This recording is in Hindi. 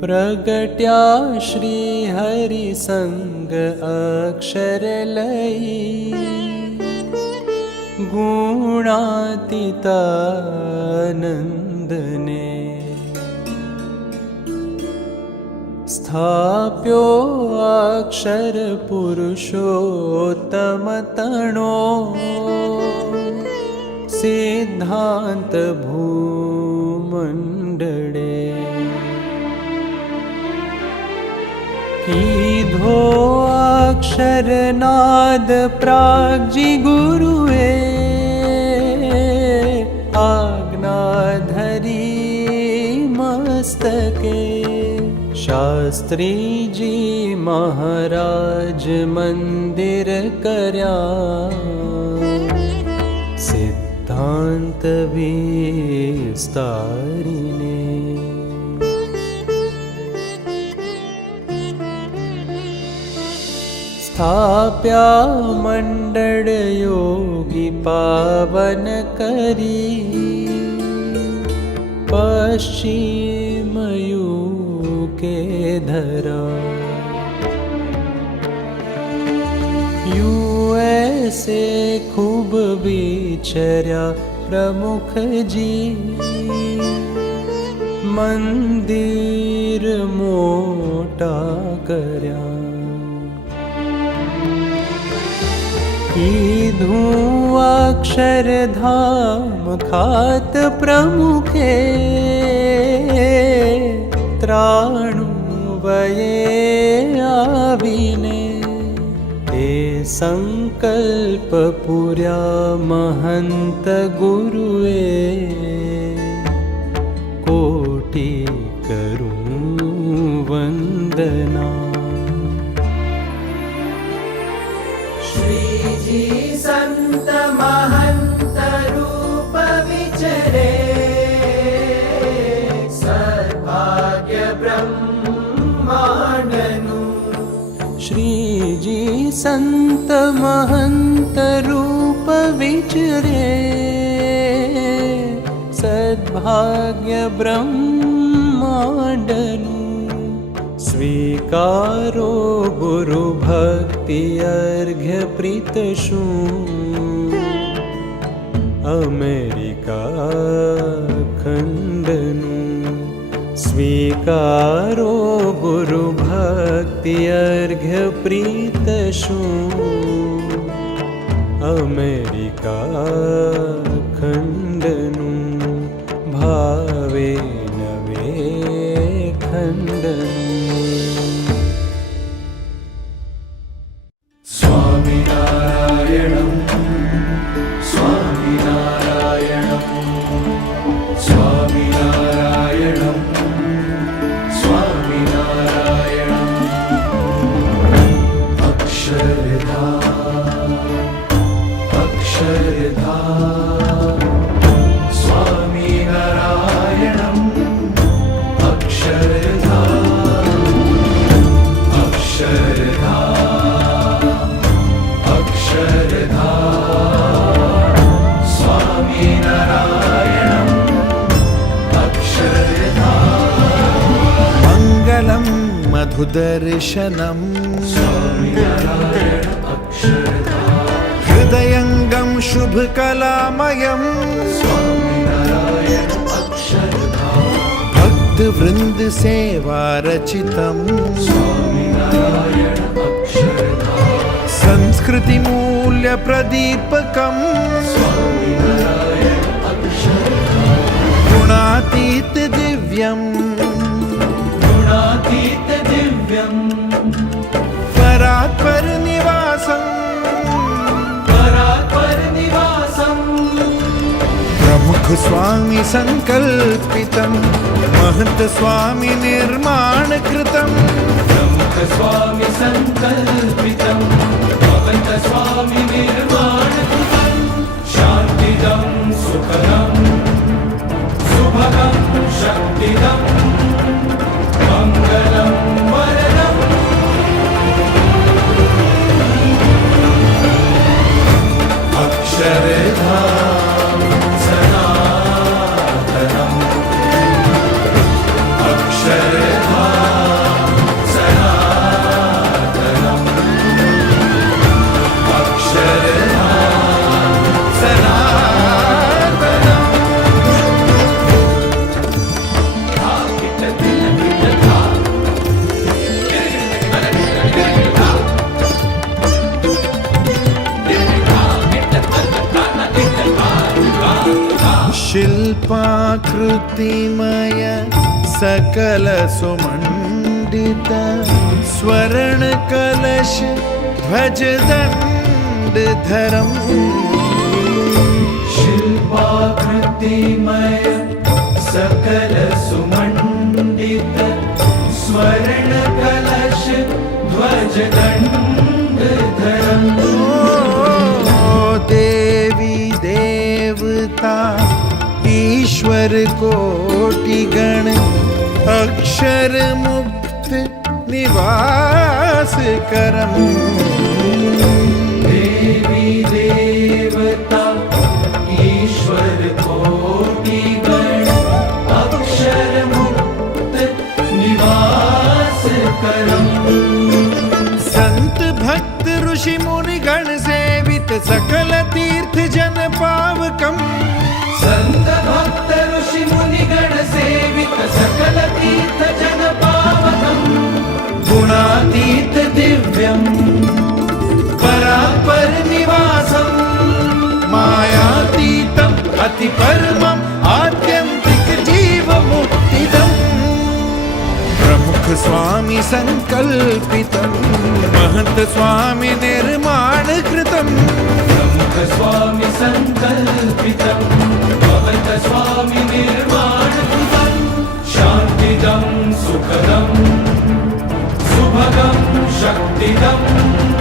प्रगट्या श्री हरि संग अक्षर लई, गुणातीतानंदने स्थाप्यो अक्षर पुरुषोत्तम तणो, सिद्धांत भूमंडळे कीधो अक्षरनाद प्राग्जी गुरुए, आज्ञाधरी मस्तके शास्त्री जी महाराज मंदिर कर्या, सिद्धांत विस्तारिणे स्थाप्या मंडळ योगी पावन करी, पश्चिम के धरा USA खूब विचर्या प्रमुख जी, मंदिर मोटा कर्या कीधू अक्षरधाम खात प्रमुखे, त्राणु वये आविने ते संकल्प पुर्या महंत गुरुए, कोटि करूं वंदना। श्रीजी संत महंत रूप विचरे, सद्भाग्य ब्रह्मांडनु। श्रीजी संत महंत रूप विचरे, सद्भाग्य ब्रह्मांडनु। स्वीकारो गुरु भक्ति अर्घ्य प्रीतशु, अमेरिका खंडनु। स्वीकारो गुरु भक्ति अर्घ्य प्रीतशु, अमेरिका खंडनु। भावे नवे खंडनु। स्वामिनारायणं स्वामिनारायणं स्वामिनारायणं स्वामिनारायणं। अक्षरधाम अक्षरधाम स्वामिनारायणं। अक्षरधाम अक्षरधाम अक्षरधाम स्वामिनारायणं। अक्षरधाम मङ्गलं मधुदर्शनं स्वामिनारायण। अक्षरधाम हृदयङ्गं शुभकलामयं स्वामिनारायण। अक्षरधाम भक्तवृन्द सेवा रचितं स्वामिनारायण। अक्षरधाम संस्कृतिमूल्य प्रदीपकं स्वामिनारायण। अक्षरधाम गुणातीत दिव्यं गुणातीत दिव्यं परात्पर निवासं परात्पर निवासं। प्रमुख स्वामी संकल्पितं महंत स्वामी निर्माण कृतं। प्रमुख स्वामी संकल्पितं महंत स्वामी निर्माण कृतं। शान्तिदं सुखदं सुभगं शक्तिदं मङ्गलं वरदम् शिल्पाकृतिमय सकलसुमण्डित स्वर्णकलश ध्वजदण्डधरम् शिल्पाकृतिमय सकल सुमण्डित स्वर्णकलश ध्वजदण्डधरम् देवी देवता ईश्वर कोटिगण अक्षर मुक्त निवास करम देवी देवता ईश्वर कोटिगण अक्षर मुक्त निवास करम संत भक्त ऋषि मुनि गण सेवित सकल तीर्थ जन पावकम संत भक्त ऋषि मुनि गण सेवित सकल तीर्थ जन पावकम् गुणातीत दिव्यम् परापर निवासम् मायातीतम अति परमम आत्यंतिक जीव मुक्तिदम प्रमुख स्वामी संकल्पितम महंत स्वामी निर्माण कृतम प्रमुख स्वामी संकल्पितम् भवत स्वामी निर्माणकृतम् शान्तिदं सुखदं सुभगं शक्तिदम्